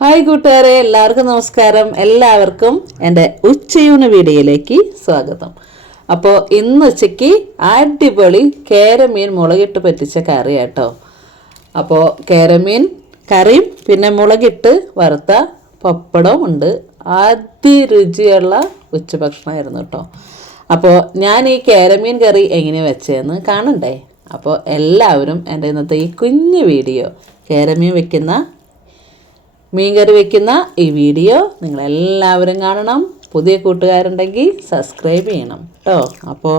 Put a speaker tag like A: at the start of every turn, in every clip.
A: Hi കൂട്ടുകാരെ എല്ലാവർക്കും നമസ്കാരം. എല്ലാവർക്കും എന്റെ ഉച്ചയൂണ് വീഡിയോയിലേക്ക് സ്വാഗതം. അപ്പോൾ ഇന്ന് ഉച്ചയ്ക്ക് അടിപൊളി കേരമീൻ മുളകിട്ട് പറ്റിച്ച കറി കേട്ടോ അപ്പോൾ കേരമീൻ കറിയും പിന്നെ മുളകിട്ട് വറുത്ത പപ്പടവും ഉണ്ട്. അതിരുചിയുള്ള ഉച്ചഭക്ഷണമായിരുന്നു കേട്ടോ. അപ്പോൾ ഞാൻ ഈ കേരമീൻ കറി എങ്ങനെ വെച്ചതെന്ന് കാണണ്ടേ? അപ്പോൾ എല്ലാവരും എന്റെ ഇന്നത്തെ ഈ കുഞ്ഞു വീഡിയോ കേരമീൻ വെക്കുന്ന മീൻകറി വെക്കുന്ന ഈ വീഡിയോ നിങ്ങളെല്ലാവരും കാണണം. പുതിയ കൂട്ടുകാരുണ്ടെങ്കിൽ സബ്സ്ക്രൈബ് ചെയ്യണം കേട്ടോ അപ്പോൾ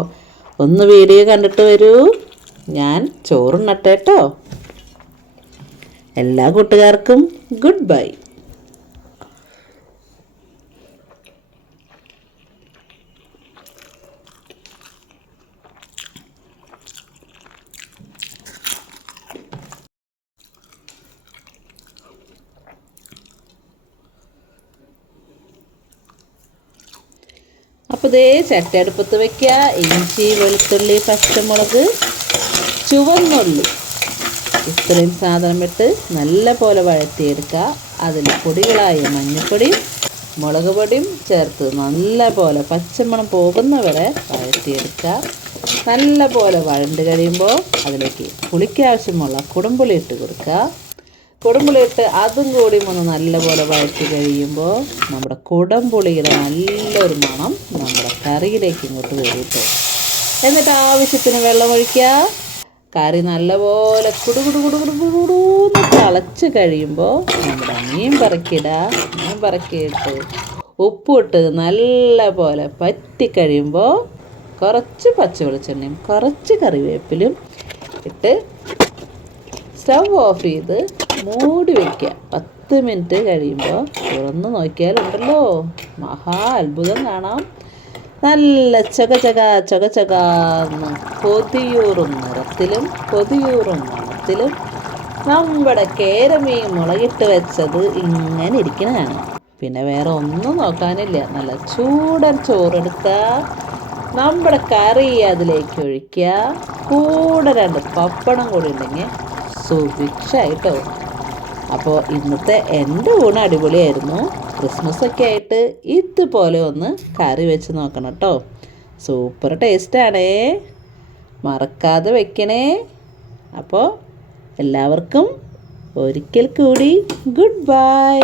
A: ഒന്ന് വീഡിയോ കണ്ടിട്ട് വരൂ. ഞാൻ ചോറുണ്ണട്ടെ കേട്ടോ എല്ലാ കൂട്ടുകാർക്കും ഗുഡ് ബൈ. അപ്പോൾ ഇതേ ചട്ടയടുപ്പത്ത് വയ്ക്കുക ഇഞ്ചി വെളുത്തുള്ളി പച്ചമുളക് ചുവന്നുള്ളി. ഇത്രയും സാധനം ഇട്ട് നല്ല പോലെ വഴത്തിയെടുക്കുക അതിൽ പൊടികളായ മഞ്ഞൾപ്പൊടിയും മുളക് പൊടിയും ചേർത്ത് നല്ല പോലെ പച്ചമണം പോകുന്നവരെ വഴറ്റിയെടുക്കുക നല്ല പോലെ വഴണ്ട് കഴിയുമ്പോൾ അതിലേക്ക് പുളിക്കാവശ്യമുള്ള കുടുംബുളി ഇട്ട് കൊടുക്കുക കുടംപുളിയിട്ട് അതും കൂടി ഒന്ന് നല്ലപോലെ വഴറ്റി കഴിയുമ്പോൾ നമ്മുടെ കുടംപുളിയുടെ നല്ലൊരു മണം നമ്മുടെ കറിയിലേക്ക് ഇങ്ങോട്ട് വരും എന്നിട്ട് ആവശ്യത്തിന് വെള്ളം ഒഴിക്കുക. കറി നല്ലപോലെ കുടുകുടു കുടുകുടു കുടുകുടൂന്ന് തിളച്ച് കഴിയുമ്പോൾ നമ്മുടെ മീൻ പറക്കിടുക മീൻ പറക്കിയിട്ട് ഉപ്പിട്ട് നല്ല പോലെ പറ്റി കഴിയുമ്പോൾ കുറച്ച് പച്ച വെളിച്ചെണ്ണയും കുറച്ച് കറിവേപ്പിലും ഇട്ട് സ്റ്റവ് ഓഫ് ചെയ്ത് മൂടി വയ്ക്കുക പത്ത് മിനിറ്റ് കഴിയുമ്പോൾ തുറന്ന് നോക്കിയാലുണ്ടല്ലോ. മഹാ അത്ഭുതം കാണാം. നല്ല ചക ചക ചക ചകാന്ന് കൊതിയൂറും നിറത്തിലും കൊതിയൂറും മണത്തിലും നമ്മുടെ കേരമീൻ മുളകിട്ട് വെച്ചത് ഇങ്ങനെ ഇരിക്കുന്നതാണ് പിന്നെ വേറെ ഒന്നും നോക്കാനില്ല. നല്ല ചൂടൻ ചോറെടുത്ത നമ്മുടെ കറി അതിലേക്ക് ഒഴിക്കുക. കൂടെ രണ്ട് പപ്പടം കൂടി ഉണ്ടെങ്കിൽ സുഭിക്ഷായിട്ടോ. അപ്പോൾ ഇന്നത്തെ എന്റെ ഊണ് അടിപൊളിയായിരുന്നു. ക്രിസ്മസ് ഒക്കെ ആയിട്ട് ഇതുപോലെ ഒന്ന് കറി വെച്ച് നോക്കണം കേട്ടോ സൂപ്പർ ടേസ്റ്റാണേ. മറക്കാതെ വെക്കണേ. അപ്പോൾ എല്ലാവർക്കും ഒരിക്കൽ കൂടി ഗുഡ് ബൈ.